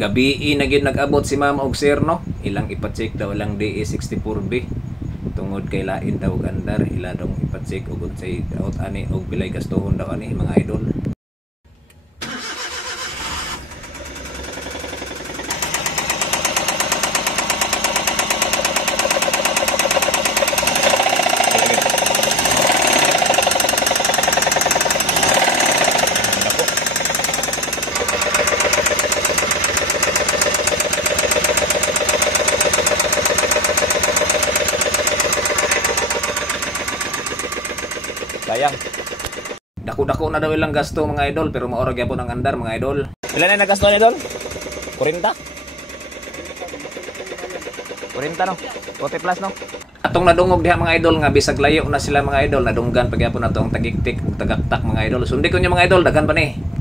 Gabi na gyud nag-abot si ma'am og sir no. Ilang ipa-check daw lang DE64B. Tungod kay lain daw og andar, ila daw ipa-check og unsay out ani og bilay gastuhon daw ani mga idol. Sayang. Dako-dako na daw ilang gasto mga idol, pero maora gyapon ang andar mga idol. Ilan na nagasto ni idol? 40? 40 no? 40 plus no? Atong nadungog diha mga idol nga bisag layo na sila mga idol, nadunggan pagyapon nato ang tagiktik ug tagaktak mga idol. Sundi ko niya mga idol, daghan pa ni.